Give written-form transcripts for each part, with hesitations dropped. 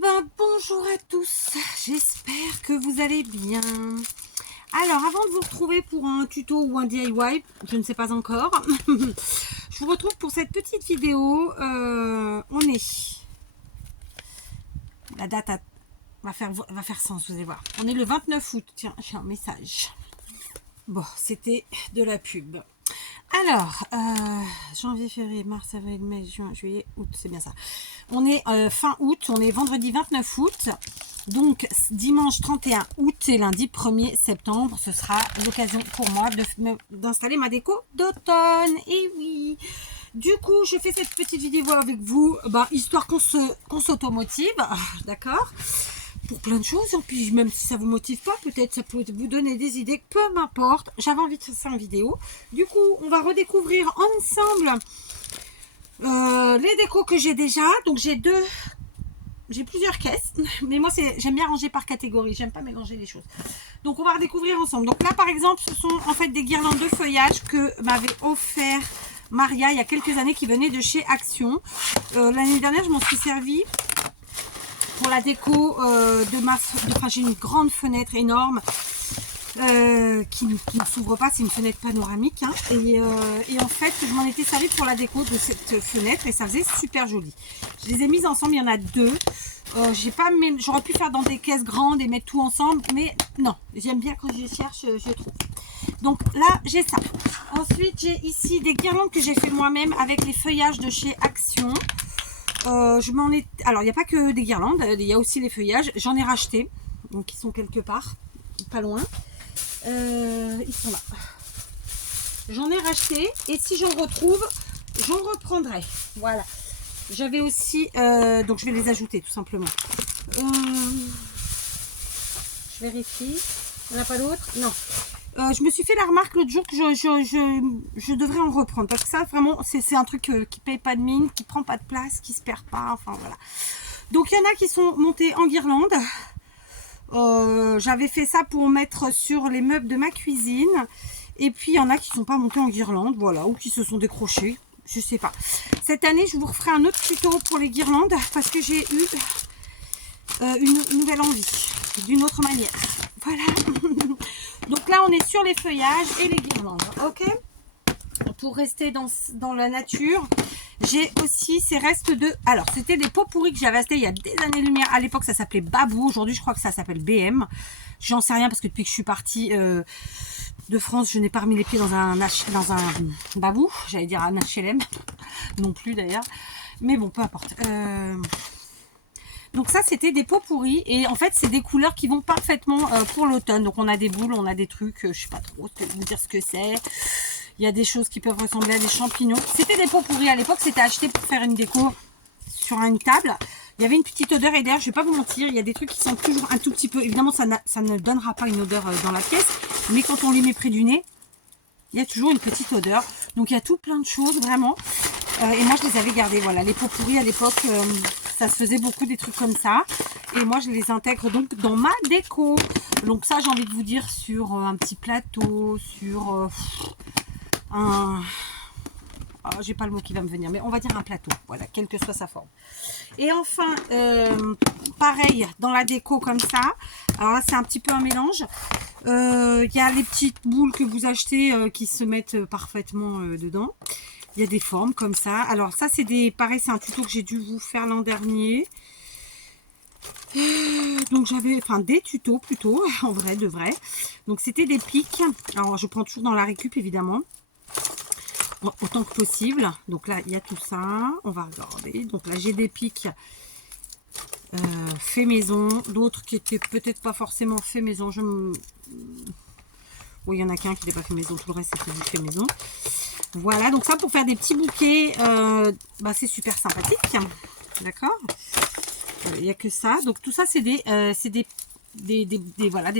ben bonjour à tous, j'espère que vous allez bien. Alors avant de vous retrouver pour un tuto ou un DIY, je ne sais pas encore, je vous retrouve pour cette petite vidéo. On est, la date va faire sens, vous allez voir. On est le 29 août, tiens j'ai un message. Bon, c'était de la pub. Alors, janvier, février, mars, avril, mai, juin, juillet, août, c'est bien ça. On est fin août, on est vendredi 29 août. Donc, dimanche 31 août et lundi 1er septembre, ce sera l'occasion pour moi d'installer ma déco d'automne. Et oui, du coup, je fais cette petite vidéo avec vous, histoire qu'on s'automotive, d'accord, pour plein de choses. Et puis, même si ça vous motive pas, peut-être ça peut vous donner des idées, peu m'importe. J'avais envie de faire ça en vidéo. Du coup, on va redécouvrir ensemble les décos que j'ai déjà. Donc, j'ai plusieurs caisses, mais moi j'aime bien ranger par catégorie, j'aime pas mélanger les choses. Donc on va redécouvrir ensemble. Donc là par exemple ce sont en fait des guirlandes de feuillage que m'avait offert Maria il y a quelques années, qui venaient de chez Action. L'année dernière je m'en suis servi pour la déco enfin j'ai une grande fenêtre énorme qui ne s'ouvre pas, c'est une fenêtre panoramique, hein, et en fait je m'en étais servi pour la déco de cette fenêtre et ça faisait super joli. Je les ai mises ensemble, il y en a deux. J'aurais pu faire dans des caisses grandes et mettre tout ensemble, mais non, j'aime bien quand je cherche, je trouve. Donc là j'ai ça. Ensuite j'ai ici des guirlandes que j'ai fait moi-même avec les feuillages de chez Action. Alors il n'y a pas que des guirlandes, il y a aussi les feuillages. J'en ai racheté, donc ils sont quelque part, pas loin. Ils sont là. J'en ai racheté et si j'en retrouve, j'en reprendrai. Voilà. J'avais aussi, donc je vais les ajouter tout simplement. Je vérifie. Il n'y en a pas d'autres? Non. Je me suis fait la remarque l'autre jour que je devrais en reprendre. Parce que ça, vraiment, c'est un truc qui paye pas de mine, qui prend pas de place, qui se perd pas. Enfin, voilà. Donc, il y en a qui sont montés en guirlande. J'avais fait ça pour mettre sur les meubles de ma cuisine. Et puis, il y en a qui ne sont pas montés en guirlande, voilà, ou qui se sont décrochés. Je sais pas. Cette année, je vous referai un autre tuto pour les guirlandes parce que j'ai eu une nouvelle envie, d'une autre manière. Voilà. Donc là, on est sur les feuillages et les guirlandes. Ok. Pour rester dans la nature, j'ai aussi ces restes de... Alors, c'était des pots pourris que j'avais achetés il y a des années-lumière. À l'époque, ça s'appelait Babou. Aujourd'hui, je crois que ça s'appelle BM. J'en sais rien parce que depuis que je suis partie de France, je n'ai pas remis les pieds dans un Babou. J'allais dire un HLM. Non plus, d'ailleurs. Mais bon, peu importe. Donc ça, c'était des pots pourris. Et en fait, c'est des couleurs qui vont parfaitement pour l'automne. Donc, on a des boules, on a des trucs, je sais pas trop vous dire ce que c'est. Il y a des choses qui peuvent ressembler à des champignons. C'était des pots pourris à l'époque. C'était acheté pour faire une déco sur une table. Il y avait une petite odeur. Et d'ailleurs, je vais pas vous mentir, il y a des trucs qui sentent toujours un tout petit peu. Évidemment, ça ne donnera pas une odeur dans la pièce. Mais quand on les met près du nez, il y a toujours une petite odeur. Donc, il y a tout plein de choses, vraiment. Et moi, je les avais gardés. Voilà, les pots pourris à l'époque, ça se faisait beaucoup des trucs comme ça. Et moi, je les intègre donc dans ma déco. Donc ça, j'ai envie de vous dire sur un petit plateau, sur... j'ai pas le mot qui va me venir, mais on va dire un plateau, voilà, quelle que soit sa forme. Et enfin, pareil, dans la déco comme ça, alors là c'est un petit peu un mélange, il y a les petites boules que vous achetez qui se mettent parfaitement dedans. Il y a des formes comme ça. Alors ça c'est pareil, c'est un tuto que j'ai dû vous faire l'an dernier. Donc j'avais, des tutos plutôt, en vrai, de vrai. Donc c'était des pics, alors je prends toujours dans la récup évidemment, autant que possible. Donc là il y a tout ça, on va regarder. Donc là j'ai des pics fait maison, d'autres qui étaient peut-être pas forcément fait maison. Oui, il y en a qu'un qui n'est pas fait maison, tout le reste c'est du fait maison. Voilà, donc ça pour faire des petits bouquets, c'est super sympathique, d'accord. Il n'y a que ça. Donc tout ça c'est des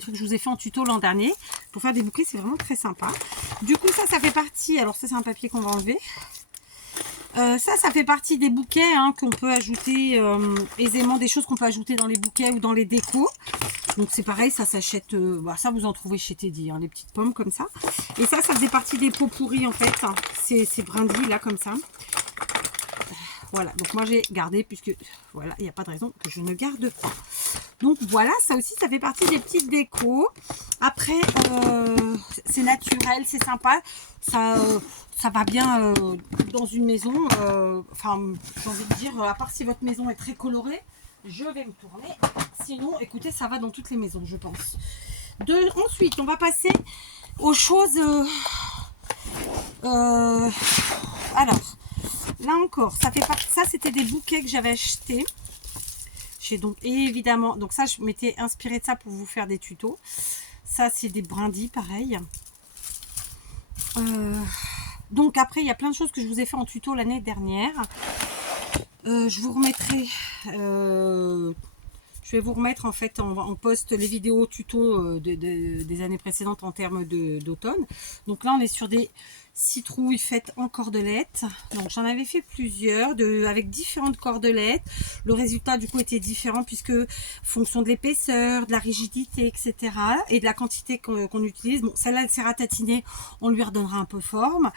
trucs que je vous ai fait en tuto l'an dernier. Pour faire des bouquets, c'est vraiment très sympa. Du coup, ça fait partie... Alors ça, c'est un papier qu'on va enlever. Ça fait partie des bouquets qu'on peut ajouter aisément. Des choses qu'on peut ajouter dans les bouquets ou dans les décos. Donc c'est pareil, ça s'achète... ça, vous en trouvez chez Teddy, les petites pommes comme ça. Et ça faisait partie des pots pourris en fait. Ces brindilles là, comme ça. voilà, donc moi j'ai gardé puisque voilà, il n'y a pas de raison que je ne garde pas. Donc voilà, ça aussi, ça fait partie des petites décos. Après, c'est naturel, c'est sympa. Ça va bien dans une maison. Enfin, j'ai envie de dire, à part si votre maison est très colorée, je vais me tourner. Sinon, écoutez, ça va dans toutes les maisons, je pense. Ensuite, on va passer aux choses... alors, là encore, ça fait partie. Ça, c'était des bouquets que j'avais achetés. J'ai donc évidemment, donc ça, je m'étais inspirée de ça pour vous faire des tutos. Ça, c'est des brindilles, pareil. Donc après, il y a plein de choses que je vous ai fait en tuto l'année dernière. Je vous remettrai. Je vais vous remettre en fait en post les vidéos tuto des années précédentes en termes d'automne. Donc là, on est sur des citrouilles faites en cordelettes. Donc j'en avais fait plusieurs avec différentes cordelettes. Le résultat du coup était différent puisque fonction de l'épaisseur, de la rigidité, etc. et de la quantité qu'on utilise. Bon, celle-là, elle s'est ratatinée, on lui redonnera un peu forme.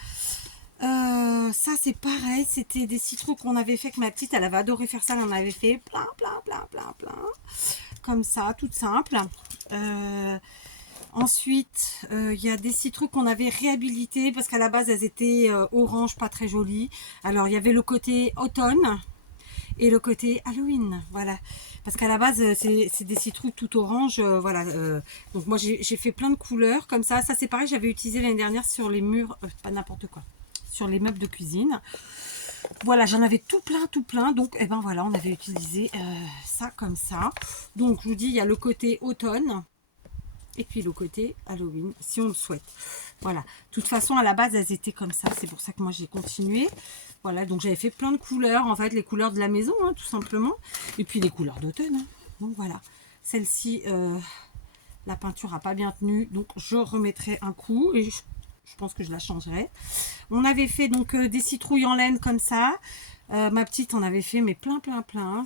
Ça c'est pareil, c'était des citrouilles qu'on avait fait, que ma petite elle avait adoré faire ça, elle en avait fait plein comme ça, toutes simples. Ensuite il y a des citrouilles qu'on avait réhabilitées parce qu'à la base elles étaient orange, pas très jolies. Alors il y avait le côté automne et le côté Halloween, voilà, parce qu'à la base c'est des citrouilles tout orange, voilà. Donc moi j'ai fait plein de couleurs comme ça. Ça c'est pareil, j'avais utilisé l'année dernière sur les murs, pas n'importe quoi, sur les meubles de cuisine. Voilà, j'en avais tout plein. Donc, eh ben voilà, on avait utilisé ça comme ça. Donc, je vous dis, il y a le côté automne et puis le côté Halloween, si on le souhaite. Voilà. De toute façon, à la base, elles étaient comme ça. C'est pour ça que moi, j'ai continué. Voilà, donc j'avais fait plein de couleurs, en fait, les couleurs de la maison, hein, tout simplement. Et puis, les couleurs d'automne. Hein. Donc, voilà. Celle-ci, la peinture n'a pas bien tenu. Donc, je remettrai un coup et je pense que je la changerai. On avait fait donc des citrouilles en laine comme ça. Ma petite en avait fait mais plein.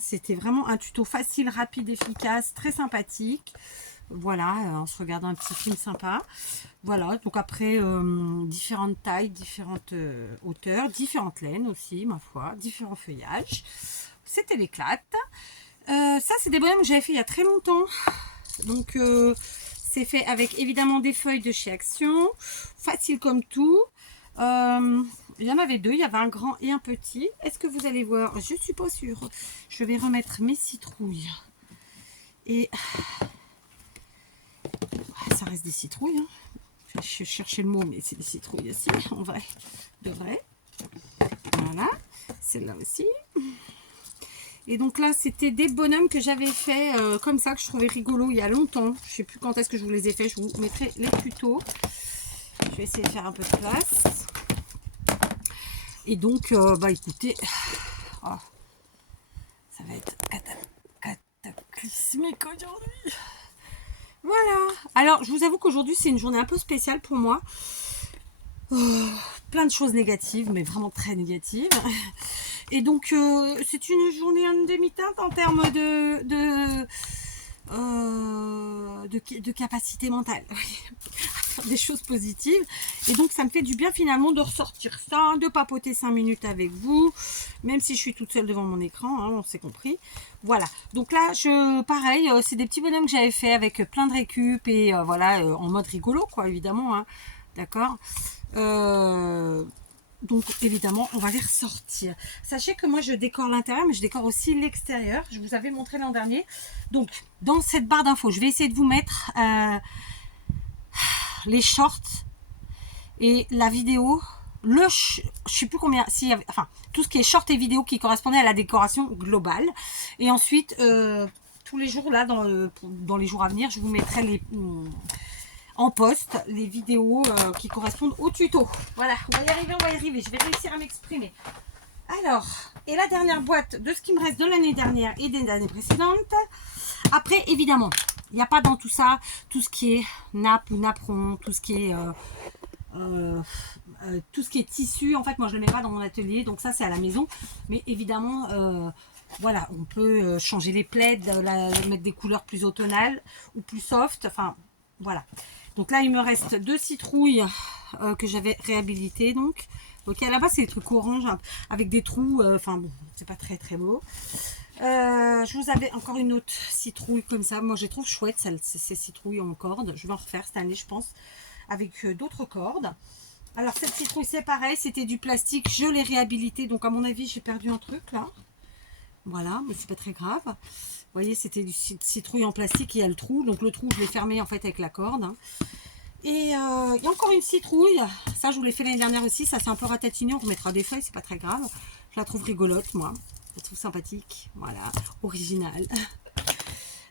C'était vraiment un tuto facile, rapide, efficace, très sympathique. Voilà, en se regardant un petit film sympa. Voilà, donc après, différentes tailles, différentes hauteurs, différentes laines aussi, ma foi, différents feuillages. C'était l'éclate. Ça, c'est des bonhommes que j'avais fait il y a très longtemps. Donc, c'est fait avec évidemment des feuilles de chez Action. Facile comme tout. Il y en avait deux, il y avait un grand et un petit. Est-ce que vous allez voir? Je suis pas sûre. Je vais remettre mes citrouilles. Et ça reste des citrouilles. Hein. Je cherchais le mot, mais c'est des citrouilles aussi, en vrai. De vrai. Voilà. Celle-là aussi. Et donc là, c'était des bonhommes que j'avais fait comme ça, que je trouvais rigolo il y a longtemps. Je sais plus quand est-ce que je vous les ai fait. Je vous mettrai les tutos. Je vais essayer de faire un peu de place. Et donc, bah écoutez, oh, ça va être cataclysmique aujourd'hui. Voilà. Alors, je vous avoue qu'aujourd'hui, c'est une journée un peu spéciale pour moi. Plein de choses négatives, mais vraiment très négatives. Et donc, c'est une journée en demi-teinte en termes de capacité mentale. Des choses positives. Et donc, ça me fait du bien finalement de ressortir ça, de papoter 5 minutes avec vous, même si je suis toute seule devant mon écran, hein, on s'est compris. Voilà. Donc là, pareil, c'est des petits bonhommes que j'avais fait avec plein de récup et voilà, en mode rigolo, quoi, évidemment. Hein. D'accord. Donc évidemment, on va les ressortir. Sachez que moi, je décore l'intérieur, mais je décore aussi l'extérieur. Je vous avais montré l'an dernier. Donc, dans cette barre d'infos, je vais essayer de vous mettre les shorts et la vidéo. Je sais plus combien, enfin, tout ce qui est short et vidéo qui correspondait à la décoration globale. Et ensuite, tous les jours, là, dans les jours à venir, je vous mettrai en poste les vidéos qui correspondent au tuto. Voilà, on va y arriver, je vais réussir à m'exprimer. Alors, et la dernière boîte de ce qui me reste de l'année dernière et des années précédentes. Après, évidemment, il n'y a pas dans tout ça, tout ce qui est nappe ou napperon, tout ce qui est tissu. En fait, moi, je ne le mets pas dans mon atelier, donc ça, c'est à la maison. Mais évidemment, voilà, on peut changer les plaids, mettre des couleurs plus automnales ou plus soft, enfin, voilà. Donc là, il me reste 2 citrouilles que j'avais réhabilitées, donc Ok, là-bas, c'est des trucs orange avec des trous. Enfin, bon, c'est pas très très beau. Je vous avais encore une autre citrouille comme ça. Moi, je les trouve chouettes, ces citrouilles en corde. Je vais en refaire cette année, je pense, avec d'autres cordes. Alors, cette citrouille, c'est pareil. C'était du plastique. Je l'ai réhabilité. Donc, à mon avis, j'ai perdu un truc là. Voilà, mais c'est pas très grave. Vous voyez, c'était du citrouille en plastique. Il y a le trou. Donc, le trou, je l'ai fermé en fait avec la corde. Et il y a encore une citrouille. Ça, je vous l'ai fait l'année dernière aussi. Ça, c'est un peu ratatiné. On remettra des feuilles. C'est pas très grave. Je la trouve rigolote, moi. Je la trouve sympathique. Voilà. Original.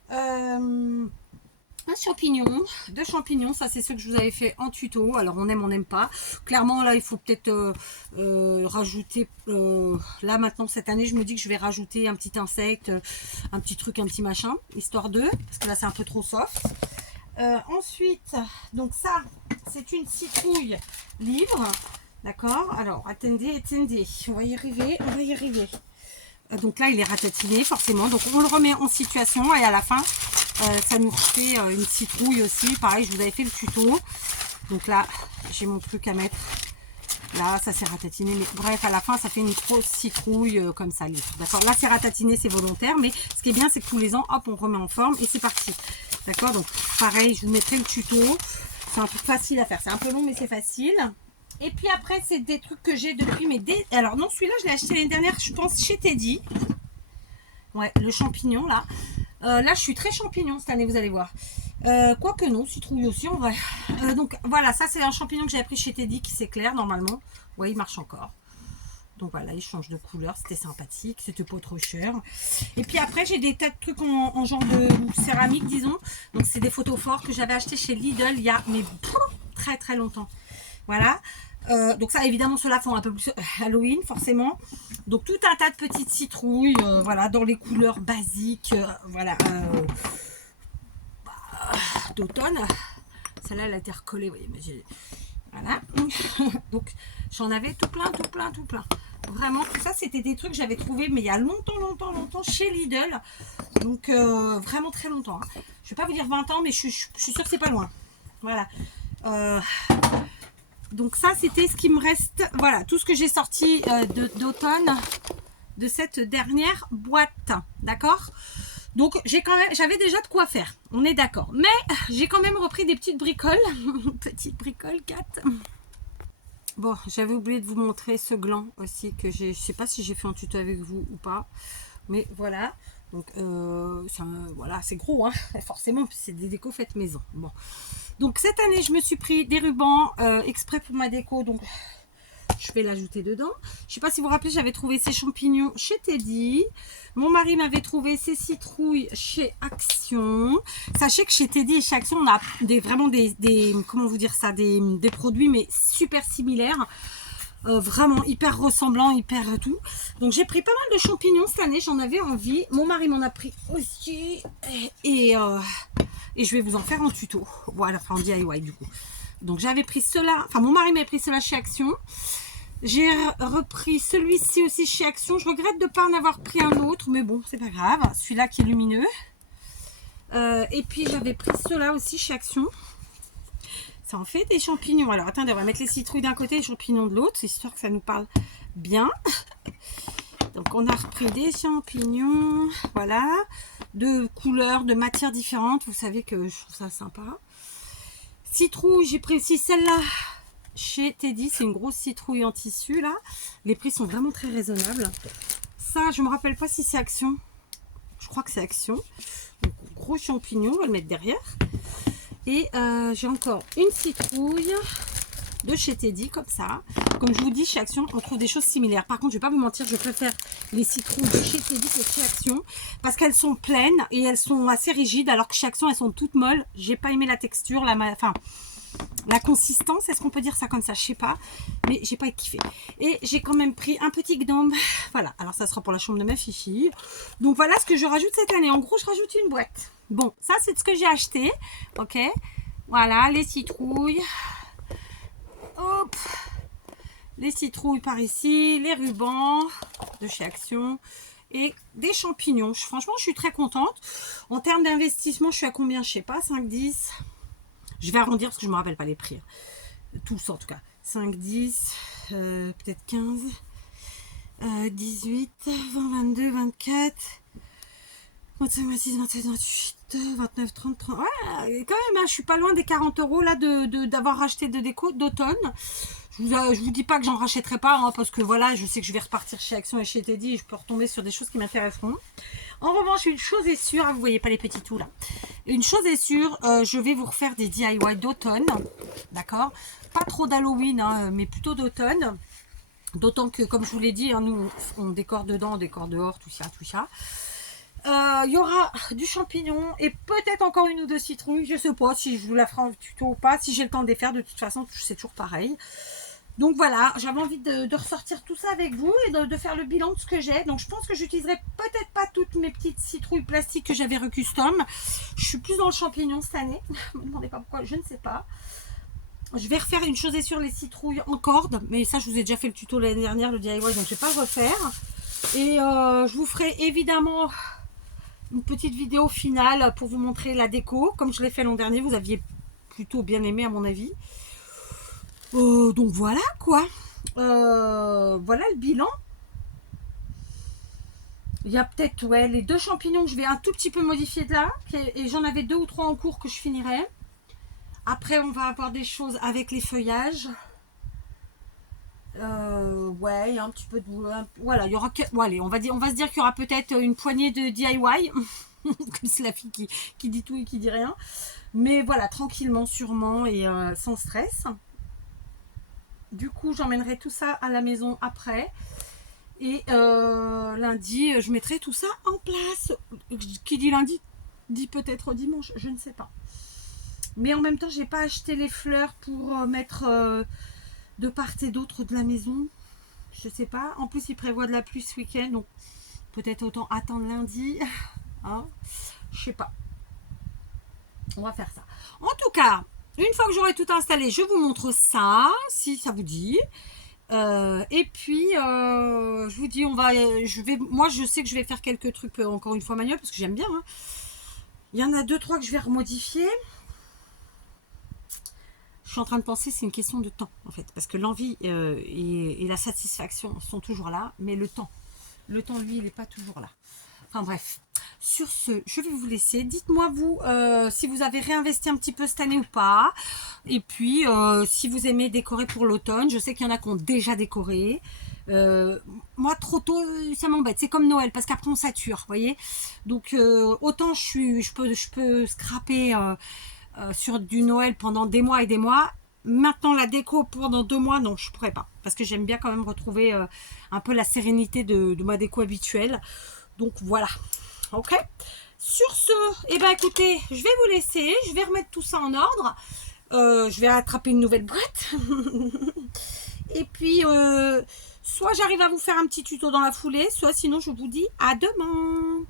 Un champignon. Deux champignons. Ça, c'est ce que je vous avais fait en tuto. Alors, on n'aime pas. Clairement, là, il faut peut-être rajouter... là, maintenant, cette année, je me dis que je vais rajouter un petit insecte, un petit truc, un petit machin. Histoire de... Parce que là, c'est un peu trop soft. Ensuite, donc ça, c'est une citrouille livre, d'accord. Alors, attendez, on va y arriver, donc là, il est ratatiné, forcément, donc on le remet en situation, et à la fin, ça nous refait une citrouille aussi, pareil, je vous avais fait le tuto, donc là, j'ai mon truc à mettre, là, ça s'est ratatiné, mais bref, à la fin, ça fait une grosse citrouille comme ça, livre, d'accord. Là, c'est ratatiné, c'est volontaire, mais ce qui est bien, c'est que tous les ans, hop, on remet en forme, et c'est parti. D'accord, donc pareil, je vous mettrai le tuto. C'est un truc facile à faire. C'est un peu long, mais c'est facile. Et puis après, c'est des trucs que j'ai depuis mes... Alors non, celui-là, je l'ai acheté l'année dernière, je pense, chez Teddy. Ouais, le champignon, là. Là, je suis très champignon cette année, vous allez voir. Quoique non, citrouille aussi, en vrai. Donc voilà, ça, c'est un champignon que j'ai appris chez Teddy, qui s'éclaire normalement. Ouais, il marche encore. Donc voilà, il change de couleur, c'était sympathique, c'était pas trop cher. Et puis après, j'ai des tas de trucs en genre de céramique, disons. Donc c'est des photos forts que j'avais acheté chez Lidl il y a mais très très longtemps. Voilà. Donc ça, évidemment, ceux-là font un peu plus Halloween, forcément. Donc tout un tas de petites citrouilles, voilà, dans les couleurs basiques, voilà, d'automne. Celle-là, elle a été recollée, vous voyez, mais j'ai... Voilà. Donc j'en avais tout plein. Vraiment, tout ça, c'était des trucs que j'avais trouvé, mais il y a longtemps chez Lidl. Donc vraiment très longtemps. Hein. Je vais pas vous dire 20 ans, mais je suis sûre que c'est pas loin. Voilà. Donc ça, c'était ce qui me reste. Voilà, tout ce que j'ai sorti d'automne de cette dernière boîte. D'accord. Donc j'avais déjà de quoi faire. On est d'accord. Mais j'ai quand même repris des petites bricoles. Petites bricoles 4. Bon, j'avais oublié de vous montrer ce gland aussi que j'ai. Je sais pas si j'ai fait un tuto avec vous ou pas. Mais voilà. Donc voilà, c'est gros, hein. Forcément, c'est des décos faites maison. Bon. Donc cette année, je me suis pris des rubans exprès pour ma déco. Donc je vais l'ajouter dedans. Je sais pas si vous vous rappelez, j'avais trouvé ces champignons chez Teddy. Mon mari m'avait trouvé ces citrouilles chez Action. Sachez que chez Teddy et chez Action, on a vraiment des comment vous dire ça, des produits mais super similaires. Vraiment hyper ressemblants, hyper tout. Donc j'ai pris pas mal de champignons cette année, j'en avais envie. Mon mari m'en a pris aussi. Et je vais vous en faire en tuto. Voilà, enfin en DIY du coup. Donc j'avais pris cela, enfin mon mari m'avait pris cela chez Action. J'ai repris celui-ci aussi chez Action. Je regrette de ne pas en avoir pris un autre, mais bon, c'est pas grave. Celui-là qui est lumineux. Et puis j'avais pris cela aussi chez Action. Ça en fait des champignons. Alors attendez, on va mettre les citrouilles d'un côté et les champignons de l'autre, histoire que ça nous parle bien. Donc on a repris des champignons, voilà, de couleurs, de matières différentes. Vous savez que je trouve ça sympa. Citrouille, j'ai pris aussi celle-là chez Teddy, c'est une grosse citrouille en tissu là. Les prix sont vraiment très raisonnables. Ça, je me rappelle pas si c'est Action. Je crois que c'est Action. Donc, gros champignon, on va le mettre derrière. Et j'ai encore une citrouille de chez Teddy, comme ça. Comme je vous dis, chez Action, on trouve des choses similaires. Par contre, je vais pas vous mentir, je préfère les citrouilles de chez Teddy que chez Action. Parce qu'elles sont pleines et elles sont assez rigides, alors que chez Action, elles sont toutes molles. J'ai pas aimé la texture, la consistance, est-ce qu'on peut dire ça comme ça? Je sais pas, mais j'ai pas kiffé. Et j'ai quand même pris un petit gnome. Voilà, alors ça sera pour la chambre de ma fifi. Donc voilà ce que je rajoute cette année. En gros, je rajoute une boîte. Bon, ça c'est ce que j'ai acheté. Ok, voilà, les citrouilles. Hop, les citrouilles par ici, les rubans de chez Action et des champignons. Franchement, je suis très contente. En termes d'investissement, je suis à combien? Je sais pas, 5, 10. Je vais arrondir parce que je ne me rappelle pas les prix. Tous en tout cas. 5, 10, peut-être 15, 18, 20, 22, 24, 25, 26, 27, 28, 29, 30, 30. Ouais, quand même, hein, je suis pas loin des 40 € là d'avoir racheté de déco d'automne. Je vous dis pas que j'en rachèterai pas, hein, parce que voilà, je sais que je vais repartir chez Action et chez Teddy et je peux retomber sur des choses qui m'intéresseront. En revanche, une chose est sûre, hein, vous voyez pas les petits tout là. Une chose est sûre, je vais vous refaire des DIY d'automne, d'accord? Pas trop d'Halloween, hein, mais plutôt d'automne. D'autant que, comme je vous l'ai dit, hein, nous on décore dedans, on décore dehors, tout ça, tout ça. Il y aura du champignon et peut-être encore une ou deux citrouilles. Je sais pas si je vous la ferai en tuto ou pas. Si j'ai le temps de les faire, de toute façon, c'est toujours pareil. Donc voilà, j'avais envie de ressortir tout ça avec vous et de faire le bilan de ce que j'ai. Donc je pense que j'utiliserai peut-être pas toutes mes petites citrouilles plastiques que j'avais recustom. Je suis plus dans le champignon cette année. Ne me demandez pas pourquoi, je ne sais pas. Je vais refaire une chose sur les citrouilles en corde. Mais ça, je vous ai déjà fait le tuto l'année dernière, le DIY, donc je ne vais pas le refaire. Et je vous ferai évidemment une petite vidéo finale pour vous montrer la déco. Comme je l'ai fait l'an dernier, vous aviez plutôt bien aimé à mon avis. Donc voilà quoi. Voilà le bilan. Il y a peut-être les deux champignons que je vais un tout petit peu modifier de là. Et j'en avais 2 ou 3 en cours que je finirai. Après on va avoir des choses avec les feuillages. Ouais, il y a un petit peu de... Voilà, il y aura que... Bon, allez, on va se dire qu'il y aura peut-être une poignée de DIY. Comme c'est la fille qui dit tout et qui dit rien. Mais voilà, tranquillement, sûrement et sans stress. Du coup, j'emmènerai tout ça à la maison après. Et lundi, je mettrai tout ça en place. Qui dit lundi, dit peut-être dimanche, je ne sais pas. Mais en même temps, j'ai pas acheté les fleurs pour mettre de part et d'autre de la maison. Je sais pas. En plus, il prévoit de la pluie ce week-end, donc peut-être autant attendre lundi. Hein, je sais pas. On va faire ça. En tout cas, une fois que j'aurai tout installé, je vous montre ça, si ça vous dit. Et puis, je vous dis, moi, je sais que je vais faire quelques trucs encore une fois manuels parce que j'aime bien. Hein. Il y en a 2-3 que je vais remodifier. Je suis en train de penser, c'est une question de temps en fait, parce que l'envie et la satisfaction sont toujours là, mais le temps, lui, il n'est pas toujours là. Enfin bref, sur ce, je vais vous laisser. Dites-moi vous si vous avez réinvesti un petit peu cette année ou pas. Et puis, si vous aimez décorer pour l'automne, je sais qu'il y en a qui ont déjà décoré. Moi, trop tôt, ça m'embête. C'est comme Noël, parce qu'après, on sature, vous voyez. Donc, autant je peux scraper sur du Noël pendant des mois et des mois. Maintenant, la déco pendant 2 mois, non, je ne pourrais pas. Parce que j'aime bien quand même retrouver un peu la sérénité de ma déco habituelle. Donc voilà, ok. Sur ce, eh ben écoutez, je vais vous laisser, je vais remettre tout ça en ordre. Je vais attraper une nouvelle boîte. Et puis, soit j'arrive à vous faire un petit tuto dans la foulée, soit sinon je vous dis à demain.